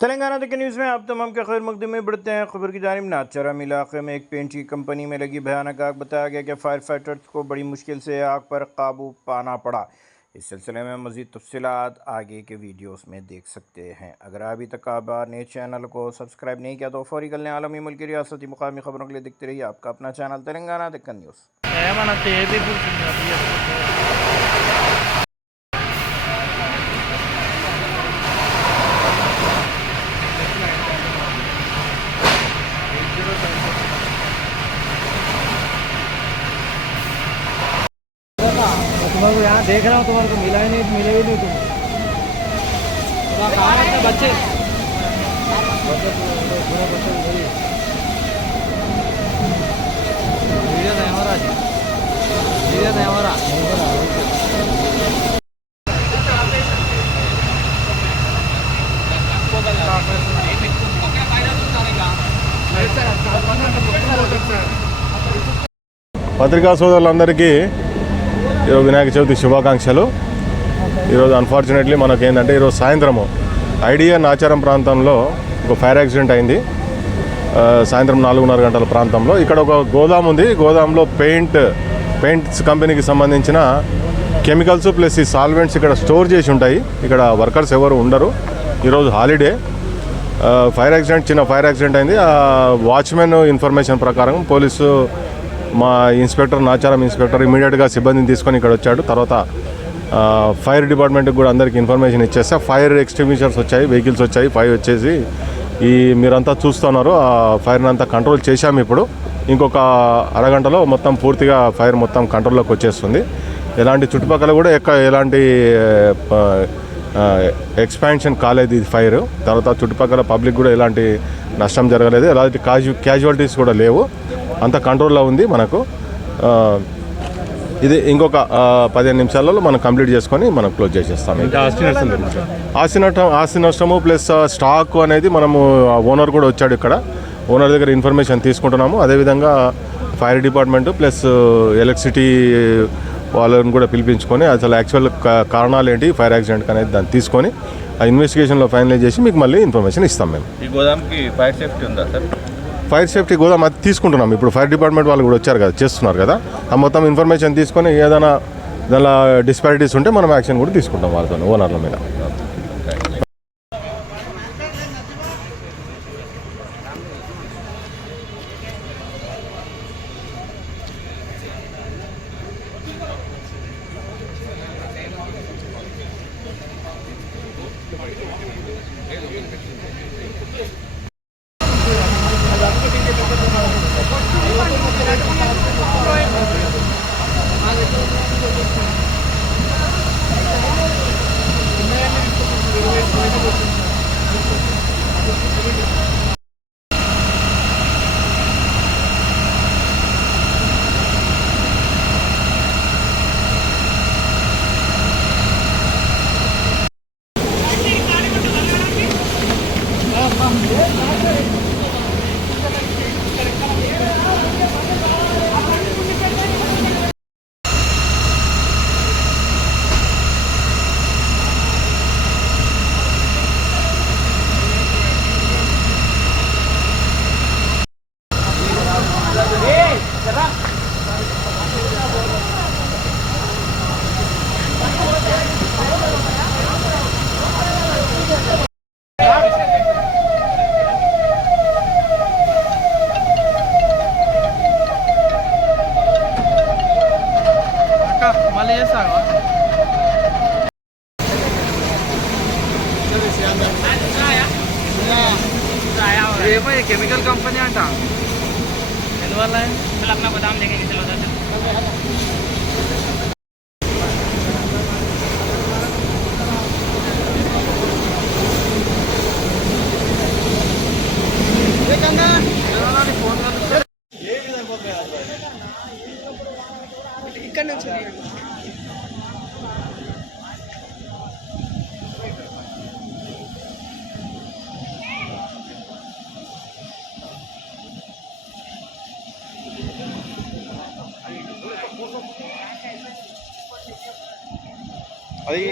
तेलंगाना तक के न्यूज़ में आप तमाम के खैर मकदम में बढ़ते हैं। खबर की जानिब नाचाराम इलाके में एक पेंट की कंपनी में लगी भयानक आग। बताया गया कि फायर फाइटर्स को बड़ी मुश्किल से आग पर काबू पाना पड़ा। इस सिलसिले में मज़ीद तफसीलात आगे के वीडियोस में देख सकते हैं। अगर अभी तक आपने चैनल को सब्सक्राइब नहीं किया तो फौरी कर लें। आलमी मुल्क रियासती मुकामी खबरों के लिए देखते रहिए आपका अपना चैनल तेलंगाना तक न्यूज़। तुम्हारे को यहाँ देख रहा हूँ, तुम्हारे को मिला ही नहीं, मिले ही नहीं तुम। कहाँ है बच्चे? वीडियो नहीं हो रहा जी, वीडियो नहीं हो रहा। పత్రికా సోదరులందరికీ ఈరోజు వినాయక చవితి శుభాకాంక్షలు. ఈరోజు అన్ఫార్చునేట్లీ మనకేంటంటే ఈరోజు సాయంత్రము ఐడియా నాచారం ప్రాంతంలో ఒక ఫైర్ యాక్సిడెంట్ అయింది. సాయంత్రం 4:30 గంటల ప్రాంతంలో ఇక్కడ ఒక గోదాం ఉంది. గోదాంలో పెయింట్స్ కంపెనీకి సంబంధించిన కెమికల్స్ ప్లస్ ఈ సాల్వెంట్స్ ఇక్కడ స్టోర్ చేసి ఉంటాయి. ఇక్కడ వర్కర్స్ ఎవరు ఉండరు. ఈరోజు హాలిడే. చిన్న ఫైర్ యాక్సిడెంట్ అయింది. వాచ్మెన్ ఇన్ఫర్మేషన్ ప్రకారం పోలీసు మా ఇన్స్పెక్టర్ నాచారం ఇన్స్పెక్టర్ ఇమీడియట్గా సిబ్బందిని తీసుకొని ఇక్కడ వచ్చాడు. తర్వాత ఫైర్ డిపార్ట్మెంట్కి కూడా అందరికీ ఇన్ఫర్మేషన్ ఇచ్చేస్తే ఫైర్ ఎక్స్టింగ్విషర్స్ వచ్చాయి, వెహికల్స్ వచ్చాయి. ఫైర్ వచ్చేసి మీరంతా చూస్తున్నారు, ఆ ఫైర్ని అంతా కంట్రోల్ చేశాము. ఇప్పుడు ఇంకొక అరగంటలో మొత్తం పూర్తిగా ఫైర్ మొత్తం కంట్రోల్లోకి వచ్చేస్తుంది. ఎలాంటి చుట్టుపక్కల కూడా ఎలాంటి ఎక్స్పాన్షన్ కాలేదు ఈ ఫైర్. తర్వాత చుట్టుపక్కల పబ్లిక్ కూడా ఎలాంటి నష్టం జరగలేదు, ఎలాంటి క్యాజువాలిటీస్ కూడా లేవు. అంత కంట్రోల్లో ఉంది మనకు. ఇది ఇంకొక 15 నిమిషాలలో మనం కంప్లీట్ చేసుకొని మనం క్లోజ్ చేసేస్తాం. ఆస్తి నష్టము ప్లస్ స్టాక్ అనేది మనము ఓనర్ కూడా వచ్చాడు. ఇక్కడ ఓనర్ దగ్గర ఇన్ఫర్మేషన్ తీసుకుంటున్నాము. అదేవిధంగా ఫైర్ డిపార్ట్మెంట్ ప్లస్ ఎలక్ట్రిసిటీ వాళ్ళని కూడా పిలిపించుకొని అసలు యాక్చువల్ కారణాలు ఏంటి ఫైర్ యాక్సిడెంట్ అనేది దాన్ని తీసుకొని ఆ ఇన్వెస్టిగేషన్లో ఫైనలైజ్ చేసి మీకు మళ్ళీ ఇన్ఫర్మేషన్ ఇస్తాం. మేము ఈ గోదాంకి ఫైర్ సేఫ్టీ ఉందా సార్? ఫైర్ సేఫ్టీ గోదాం అది తీసుకుంటున్నాం. ఇప్పుడు ఫైర్ డిపార్ట్మెంట్ వాళ్ళు కూడా వచ్చారు కదా, చేస్తున్నారు కదా. ఆ మొత్తం ఇన్ఫర్మేషన్ తీసుకొని ఏదైనా దానిలో డిస్పారిటీస్ ఉంటే మనం యాక్షన్ కూడా తీసుకుంటాం వాళ్ళతో ఓనర్ల మీద. మళ్ళీ చేస్తావా? ఏమో కెమికల్ కంపెనీ అంట. ఎందువల్ల अपना गोदाम देखेंगे चलो उधर ఇక్కడ నుంచి అది